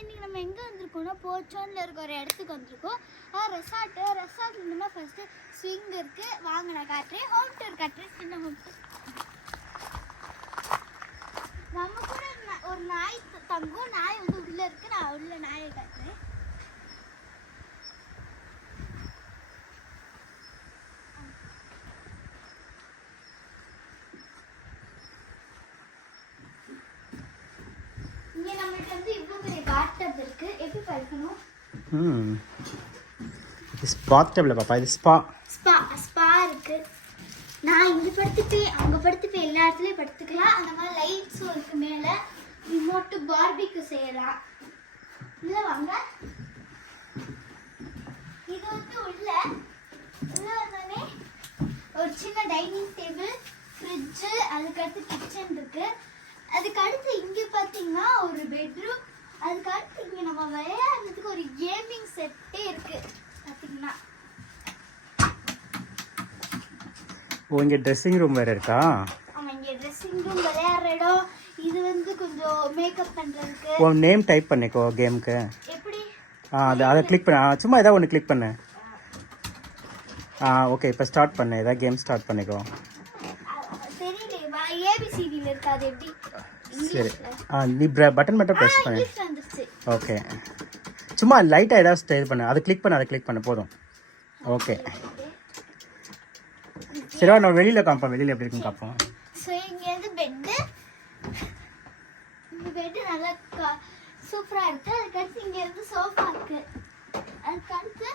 இன்னைக்கு நம்ம எங்கே வந்திருக்கோம்னா போச்சோன்ல இருக்க ஒரு இடத்துக்கு வந்திருக்கோம். ரெசார்ட்ல என்னன்னா ஃபர்ஸ்ட் ஸ்விங் இருக்கு. வாங்க நான் காட்டுறேன். ஹோம் டூர் காட்டுறேன். சின்ன ஹோம் டூர். நம்ம கூட ஒரு நாய் தங்கும். நாய் வந்து உள்ள இருக்கு. நான் உள்ள நாயை காட்டுறேன். இங்க நம்மகிட்ட வந்து இவ்வளவு பெரிய பாத்டப் இருக்கு. எப்படி படுக்கணும்? இது பாத்டப்ல பாப்பா, இது ஸ்பா இருக்கு. நான் இங்க படுத்துப்பேன், அங்க படுத்துப்பேன், எல்லா இடத்துலயும் படுத்துக்கலாம். அந்த மாதிரி லைட்ஸும் இருக்கு. மேல ரிமோட் பார்பிக்யூ செய்யலாம். உள்ள வாங்க. இது வந்து உள்ள வந்தானே ஒரு சின்ன டைனிங் டேபிள், ஃப்ரிட்ஜ், அதுக்கடுத்து கிச்சன் இருக்கு. அதுக்கு அடுத்து இங்க பாத்தீங்கன்னா ஒரு பெட்ரூம். அதுக்கு அடுத்து இங்க நம்ம விளையாடுறதுக்கு ஒரு கேமிங் செட்டே இருக்கு பாத்தீங்கன்னா. இங்க ட்ரெஸ்ஸிங் ரூம் வேற இருக்கா? ஆமா, இங்க ட்ரெஸ்ஸிங் ரூம், விளையாடுற இடம். இது வந்து கொஞ்சம் மேக்கப் பண்றதுக்கு. உன் நேம் டைப் பண்ணிக்கோ கேமுக்கு. எப்படி? அதை கிளிக் பண்ண. சும்மா ஏதாவது ஒன்று கிளிக் பண்ணு. ஓகே, இப்போ ஸ்டார்ட் பண்ணு. ஏதாவது கேம் ஸ்டார்ட் பண்ணிக்கோ. தெரியல, ஏபிசிடில இருக்காது. எப்படி? சரி, நீ பட்டன் மட்டும் ப்ரெஸ் பண்ணு. ஓகே, சும்மா லைட்டாக ஏதாவது இது பண்ணு. அதை கிளிக் பண்ணு போதும். ஓகே, சரி, நான் வெளியில் காமிப்பேன். வெளியில் எப்படி இருக்குன்னு காப்போம். ஸோ இங்கே வந்து பெட்டு. இந்த பெட்டு நல்லா சூப்பராக இருக்கு. அதுக்கடுத்து இங்கே வந்து சோஃபா இருக்கு. அதுக்கடுத்து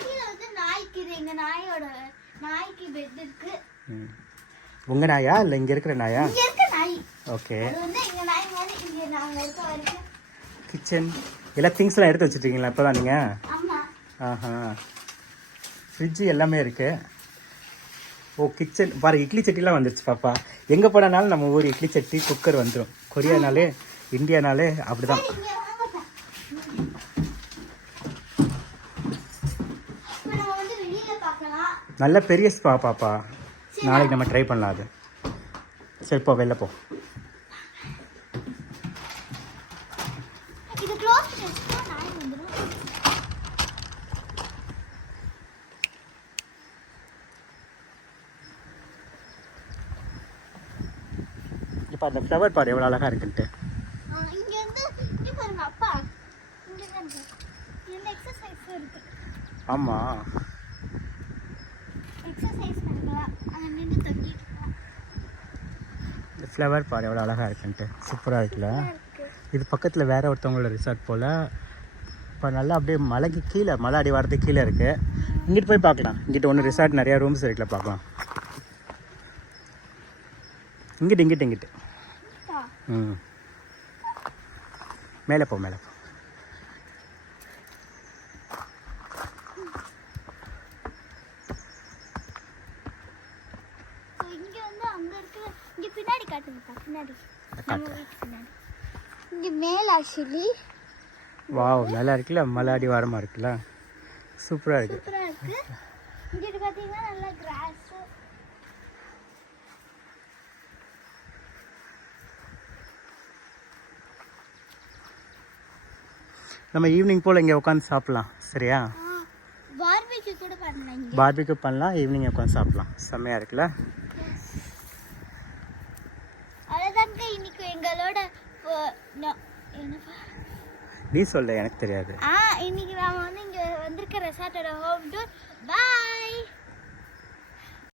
கீழே வந்து நாய்க்கு இது எங்கள் நாய்க்கு பெட் இருக்கு. உங்க நாயா இல்லை இங்கே இருக்கிற நாயா? இங்கே இருக்க நாய். ஓகே, அது வந்து எங்கள் நாய் மாதிரி இங்கே நாங்கள் இருக்க வரைக்கும். கிச்சன் எல்லா திங்ஸ்லாம் எடுத்து வச்சுட்டீங்களா இப்போ தான் நீங்கள்? ஆமாம். ஆஹா, ஃப்ரிட்ஜு எல்லாமே இருக்குது. கிச்சன் பாரு, இட்லி சட்டிலாம் வந்துருச்சு பாப்பா. எங்கே போனாலும் நம்ம ஊர் இட்லி சட்டி, குக்கர் வந்துடும். கொரியானாலே இந்தியானாலே அப்படிதான். நல்ல பெரிய ஸ்பா பாப்பா. நாளைக்கு நம்ம ட்ரை பண்ணலாம் அது. சரி, போ வெளில போ. இப்போ அந்த ஃப்ளவர் பாரு எவ்வளோ அழகாக இருக்குன்ட்டு. ஆமாம், இந்த ஃப்ளவர் பாரு எவ்வளோ அழகாக இருக்குன்ட்டு. சூப்பராக இருக்குல்ல? இது பக்கத்தில் வேற ஒருத்தவங்களோட ரிசார்ட் போல். இப்போ நல்லா அப்படியே மலைக்கு கீழே, மலை அடி வாரத்துக்கு கீழே இருக்குது. இங்கிட்டு போய் பார்க்கலாம். இங்கிட்ட ஒன்று ரிசார்ட் நிறையா ரூம்ஸ் இருக்குல்ல, பார்க்கலாம். இங்கிட்டு மேலே போ. வாவ், நல்லா இருக்குல்ல? மலாடி வாரமா இருக்குல்ல? சூப்பரா இருக்கு. நம்ம ஈவினிங் போல் இங்கே உட்காந்து சாப்பிடலாம். சரியா? பார்பிக்யூ பண்ணலாம். ஈவினிங் உட்காந்து சாப்பிடலாம். செம்மையா இருக்குல்ல? நீ சொல்ல, எனக்கு தெரியாது. இன்னைக்கு நாம வந்து இங்க வந்திருக்க ரெசார்ட்டோட ஹோம் டூர். பை.